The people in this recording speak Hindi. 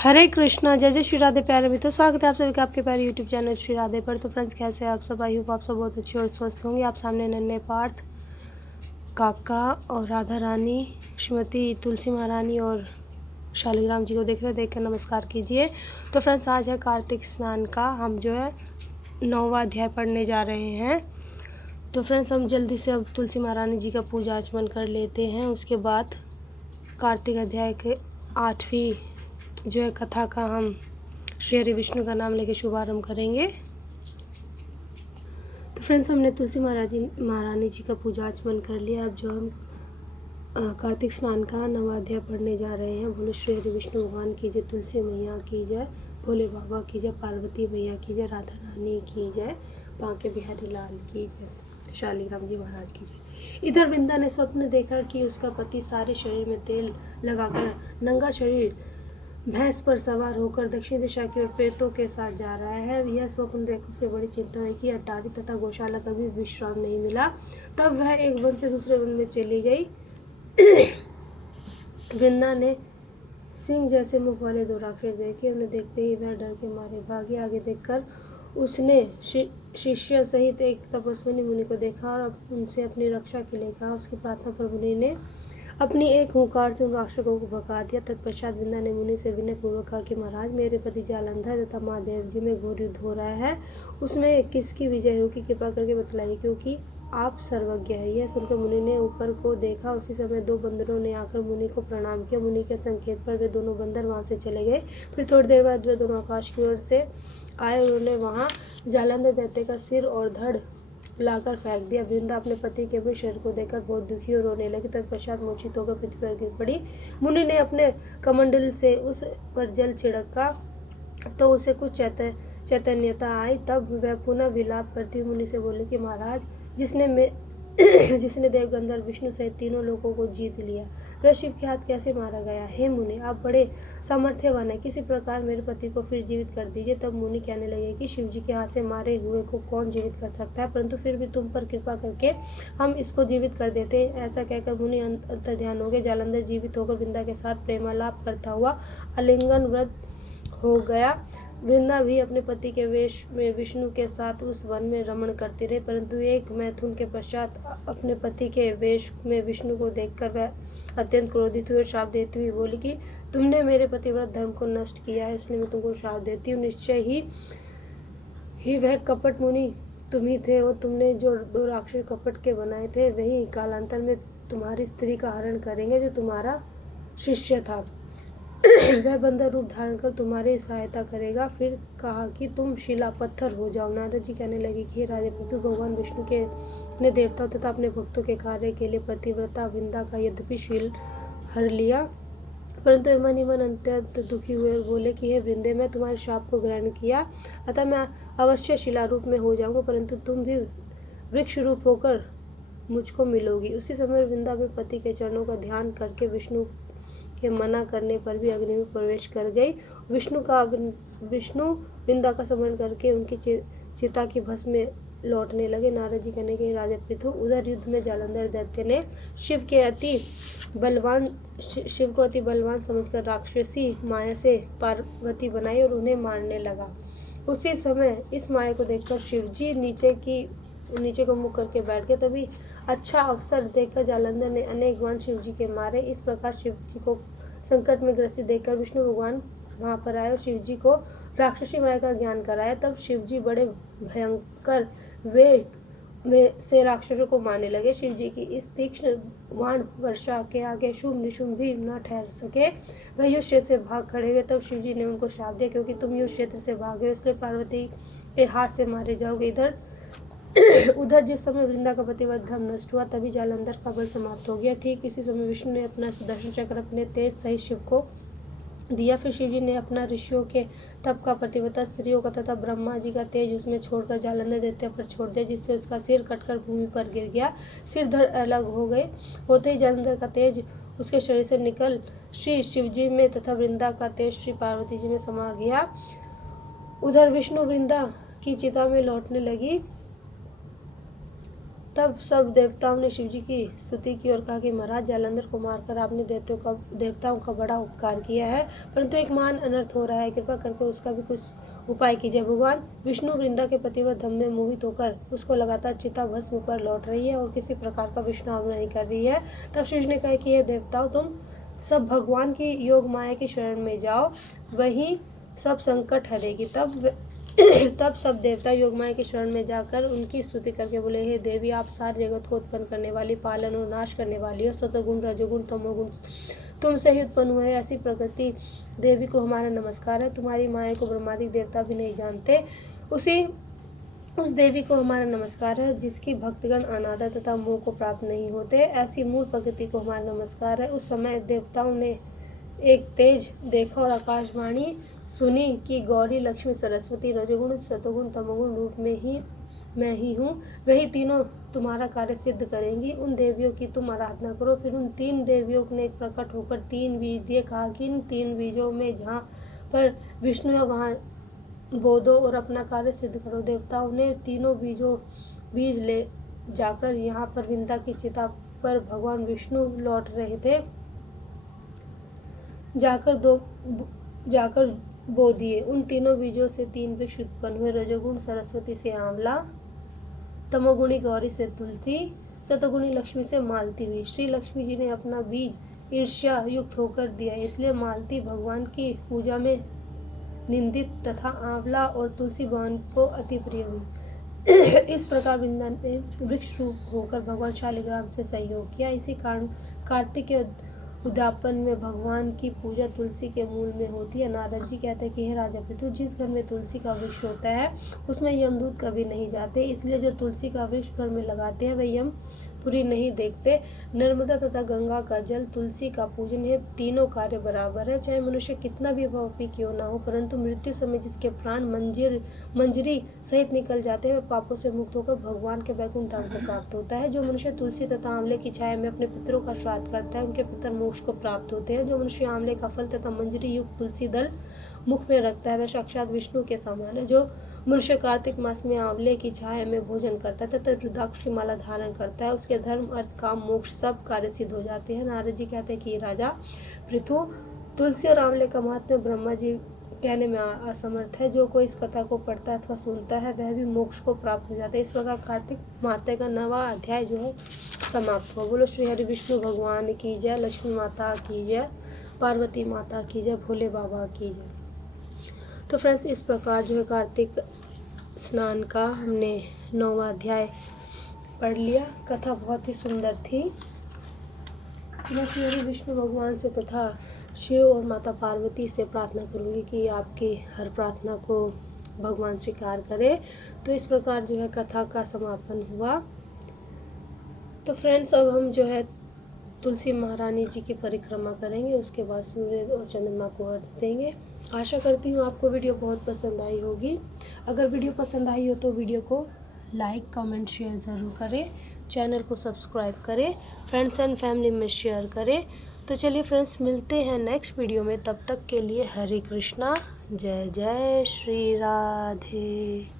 हरे कृष्णा, जय जय श्री राधे। प्यारे मित्रों, स्वागत है आप सभी का आपके प्यारे यूट्यूब चैनल श्री राधे पर। तो फ्रेंड्स, कैसे हैं आप सब? आई होप आप सब बहुत अच्छे और स्वस्थ होंगे। आप सामने नन्हे पार्थ, काका और राधा रानी, श्रीमती तुलसी महारानी और शालिग्राम जी को देख रहे, देखकर नमस्कार कीजिए। तो फ्रेंड्स, आज है कार्तिक स्नान का, हम जो है 9वां अध्याय पढ़ने जा रहे हैं। तो फ्रेंड्स, हम जल्दी से अब तुलसी महारानी जी का पूजा आचमन कर लेते हैं। उसके बाद कार्तिक अध्याय के 8वीं जो है कथा का हम श्री हरि विष्णु का नाम लेके शुभारंभ करेंगे। तो फ्रेंड्स, हमने तुलसी महारानी जी का पूजा आचमन कर लिया। अब जो हम कार्तिक स्नान का 9वां अध्याय पढ़ने जा रहे हैं। बोलो श्री हरि विष्णु भगवान की जय, तुलसी मैया की जय, भोले बाबा की जय, पार्वती मैया की जय, राधा रानी की जय, बांके बिहारी लाल की जय, शालिग्राम जी महाराज की जय। इधर वृंदा ने स्वप्न देखा कि उसका पति सारे शरीर में तेल लगाकर नंगा शरीर भैंस पर सवार होकर दक्षिण दिशा की ओर प्रेतों के साथ जा रहा है। यह स्वप्न देखने से बड़ी चिंता हुई कि अटारी तथा गौशाला कभी विश्राम नहीं मिला। तब वह एक वन से दूसरे वन में चली गई। वृंदा ने सिंह जैसे मुख वाले 2 राक्षस देखे। उन्हें देखते ही वह डर के मारे भागी। आगे देखकर उसने शिष्य सहित एक तपस्विनी मुनि को देखा और उनसे अपनी रक्षा के लिए कहा। उसकी प्रार्थना पर मुनि ने अपनी एक हुंकार से उन राक्षसों को भगा दिया। तत्पश्चात वृंदा ने मुनि से विनय पूर्वक कहा कि महाराज, मेरे पति जालंधर तथा महादेव जी में घोर युद्ध हो रहा है। उसमें किसकी विजय होगी, कृपा करके बतलाइए, क्योंकि आप सर्वज्ञ है। यह सुनकर मुनि ने ऊपर को देखा। उसी समय 2 बंदरों ने आकर मुनि को प्रणाम किया। मुनि के संकेत पर वे दोनों बंदर वहां से चले गए। फिर थोड़ी देर बाद वे दोनों आकाश की ओर से आए। उन्होंने वहां जालंधर दैत्य का सिर और धड़ लाकर फेंक दिया। वृंदा अपने पति के भी शरीर को देखकर बहुत दुखी और रोने लगी। तत्पश्चात मूर्छित होकर पृथ्वी पर गिर पड़ी। मुनि ने अपने कमंडल से उस पर जल छिड़का तो उसे कुछ चैतन्यता आई। तब वह पुनः विलाप करती मुनि से बोली कि महाराज, जिसने देव गंधर्व विष्णु सहित तीनों लोगों को जीत लिया, वह शिव के हाथ कैसे मारा गया? हे मुनि, आप बड़े सामर्थ्यवान हैं, किसी प्रकार मेरे पति को फिर जीवित कर दीजिए। तब मुनि कहने लगे कि शिव जी के हाथ से मारे हुए को कौन जीवित कर सकता है, परंतु फिर भी तुम पर कृपा करके हम इसको जीवित कर देते हैं। ऐसा कहकर मुनि अंतर्ध्यान हो गए। जालंधर जीवित होकर वृंदा के साथ प्रेमालाप करता हुआ आलिंगन व्रत हो गया। वृंदा भी अपने पति के वेश में विष्णु के साथ उस वन में रमण करती रही, परंतु एक मैथुन के पश्चात अपने पति के वेश में विष्णु को देखकर वह अत्यंत क्रोधित हुई और श्राप देती हुई बोली कि तुमने मेरे पतिव्रत धर्म को नष्ट किया है, इसलिए मैं तुमको श्राप देती हूँ। निश्चय ही वह कपट मुनि तुम ही थे, और तुमने जो 2 राक्षस कपट के बनाए थे, वही कालांतर में तुम्हारी स्त्री का हरण करेंगे, जो तुम्हारा शिष्य था। वह बंदर रूप धारण कर तुम्हारी सहायता करेगा। फिर कहा कि तुम शिला पत्थर हो जाओ। नारद जी कहने लगे कि राजे पुत्र, भगवान विष्णु के ने देवताओं तथा अपने भक्तों के कार्य के लिए पतिव्रता वृंदा का यद्यपि शील हर लिया, परंतु मन ही मन अत्यंत दुखी हुए और बोले कि हे वृंदे, मैं तुम्हारे शाप को ग्रहण किया, अतः मैं अवश्य शिला रूप में हो जाऊंगा, परंतु तुम भी वृक्ष रूप होकर मुझको मिलोगी। उसी समय वृंदा अपने पति के चरणों का ध्यान करके विष्णु के मना करने पर भी अग्नि में प्रवेश कर गई। विष्णु वृंदा का स्मरण करके उनकी चिता की भस्म में लौटने लगे। नारद जी कहने के राजा पृथु, उधर युद्ध में जालंधर दैत्य ने शिव को अति बलवान समझकर राक्षसी माया से पार्वती बनाई और उन्हें मारने लगा। उसी समय इस माया को देखकर शिव जी नीचे को मुख करके बैठ गए। तभी अच्छा अवसर देखकर जालंधर ने अनेक बाण शिव जी के मारे। इस प्रकार शिव जी को संकट में ग्रसित देखकर विष्णु भगवान वहां पर आए और शिव जी को राक्षसी माया का ज्ञान कराया। तब शिव जी बड़े भयंकर वेग में से राक्षसों को मारने लगे। शिव जी की इस तीक्ष्ण बाण वर्षा के आगे शुंभ निशुंभ भी न ठहर सके। वह युद्ध क्षेत्र से भाग खड़े हुए। तब शिव जी ने उनको श्राप दिया, क्योंकि तुम युद्ध क्षेत्र से भागे, इसलिए पार्वती के हाथ से मारे जाओगे। उधर जिस समय वृंदा का पतिव्रत धर्म नष्ट हुआ, तभी जालंधर का बल समाप्त हो गया। ठीक इसी समय विष्णु ने अपना सुदर्शन चक्र अपने तेज सहित शिव को दिया। फिर शिव जी ने अपना ऋषियों के तप का, प्रतिव्रता स्त्रियों का तथा ब्रह्मा जी का तेज उसमें छोड़कर जालंधर दैत्य पर छोड़ दिया, जिससे उसका सिर कटकर भूमि पर गिर गया। सिर धड़ अलग हो गए। होते ही जालंधर का तेज उसके शरीर से निकल श्री शिव जी में तथा वृंदा का तेज श्री पार्वती जी में समा गया। उधर विष्णु वृंदा की चिता में लौटने लगी। तब सब देवताओं ने शिव जी की स्तुति की और कहा कि महाराज, जालंधर को मारकर आपने देवताओं का बड़ा उपकार किया है, परंतु एक महान अनर्थ हो रहा है, कृपा करके उसका भी कुछ उपाय कीजिए। भगवान विष्णु वृंदा के पतिव्रत धम में मोहित होकर उसको लगातार चिता भस्म पर लौट रही है और किसी प्रकार का विष्णु नहीं कर रही है। तब शिव ने कहा कि हे देवताओं, तुम सब भगवान की योग माया की शरण में जाओ, वही सब संकट हरेगी। तब सब देवता योगमाया की शरण में जाकर उनकी स्तुति करके बोले, हे देवी, आप सारे जगत को उत्पन्न करने वाली, पालन और नाश करने वाली हो, सतगुण रजोगुण तमोगुण तुमसे ही उत्पन्न हुए, ऐसी प्रकृति देवी को हमारा नमस्कार है। तुम्हारी माया को ब्रह्मादिक देवता भी नहीं जानते, उस देवी को हमारा नमस्कार है जिसकी भक्तगण अनादर तथा मोह को प्राप्त नहीं होते, ऐसी मूल प्रकृति को हमारा नमस्कार है। उस समय देवताओं ने एक तेज देखा और आकाशवाणी सुनी कि गौरी, लक्ष्मी, सरस्वती, रजोगुण सतोगुण तमोगुण रूप में ही मैं ही हूँ, वही तीनों तुम्हारा कार्य सिद्ध करेंगी। उन देवियों की तुम आराधना करो। फिर उन 3 देवियों ने प्रकट होकर 3 बीज दिए, कहा कि इन 3 बीजों में जहाँ पर विष्णु है वहाँ बो दो और अपना कार्य सिद्ध करो। देवताओं ने तीनों बीज ले जाकर यहाँ पर वृंदा की चिता पर भगवान विष्णु लौट रहे थे जाकर बो दिए। उन तीनों बीजों से 3 वृक्ष उत्पन्न हुए, रजोगुण सरस्वती से आंवला, तमोगुणी गौरी से तुलसी, सतोगुणी लक्ष्मी से मालती हुई। श्री लक्ष्मी जी ने अपना बीज ईर्ष्या युक्त होकर दिया, इसलिए मालती भगवान की पूजा में निंदित तथा आंवला और तुलसी भगवान को अति प्रिय हुई। इस प्रकार वृंदा ने वृक्ष रूप होकर भगवान शालिग्राम से सहयोग किया। इसी कारण कार्तिक के उद्यापन में भगवान की पूजा तुलसी के मूल में होती है। नारद जी कहते हैं कि हे राजा पृथु, जिस घर में तुलसी का वृक्ष होता है उसमें यमदूत कभी नहीं जाते, इसलिए जो तुलसी का वृक्ष घर में लगाते हैं वे यमपुरी नहीं देखते। नर्मदा तथा गंगा का जल, तुलसी का पूजन, ये तीनों कार्य बराबर है। चाहे मनुष्य कितना भी पापी क्यों ना हो, परंतु मृत्यु समय जिसके प्राण मंजरी सहित निकल जाते हैं, वह पापों से मुक्त होकर भगवान के वैकुंठ धाम को प्राप्त होता है। जो मनुष्य तुलसी तथा आंवले की छाया में अपने पितरों का श्राद्ध करता है, उनके पितर मोक्ष को प्राप्त होते हैं। जो मनुष्य आंवले का फल तथा मंजरी युक्त तुलसी दल मुख में रखता है, वह साक्षात विष्णु के समान है। जो मनुष्य कार्तिक मास में आंवले की छाया में भोजन करता है तथा रुद्राक्ष की माला धारण करता है, उसके धर्म, अर्थ, काम, मोक्ष सब कार्य सिद्ध हो जाते हैं। नारद जी कहते हैं कि राजा पृथु, तुलसी और आंवले का महात्म्य ब्रह्मा जी कहने में असमर्थ है। जो कोई इस कथा को पढ़ता अथवा सुनता है वह भी मोक्ष को प्राप्त हो जाता है। इस प्रकार कार्तिक माते का 9वां अध्याय जो है समाप्त हुआ। बोलो श्री हरि विष्णु भगवान की जय, लक्ष्मी माता की जय, पार्वती माता की जय, भोले बाबा की जय। तो फ्रेंड्स, इस प्रकार जो है कार्तिक स्नान का हमने 9वां अध्याय पढ़ लिया। कथा बहुत ही सुंदर थी। मैं श्री विष्णु भगवान से तथा शिव और माता पार्वती से प्रार्थना करूंगी कि आपकी हर प्रार्थना को भगवान स्वीकार करे। तो इस प्रकार जो है कथा का समापन हुआ। तो फ्रेंड्स, अब हम जो है तुलसी महारानी जी की परिक्रमा करेंगे, उसके बाद सूर्य और चंद्रमा को अर्घ्य देंगे। आशा करती हूँ आपको वीडियो बहुत पसंद आई होगी। अगर वीडियो पसंद आई हो तो वीडियो को लाइक, कमेंट, शेयर ज़रूर करें। चैनल को सब्सक्राइब करें, फ्रेंड्स एंड फैमिली में शेयर करें। तो चलिए फ्रेंड्स, मिलते हैं नेक्स्ट वीडियो में। तब तक के लिए हरे कृष्णा, जय जय श्री राधे।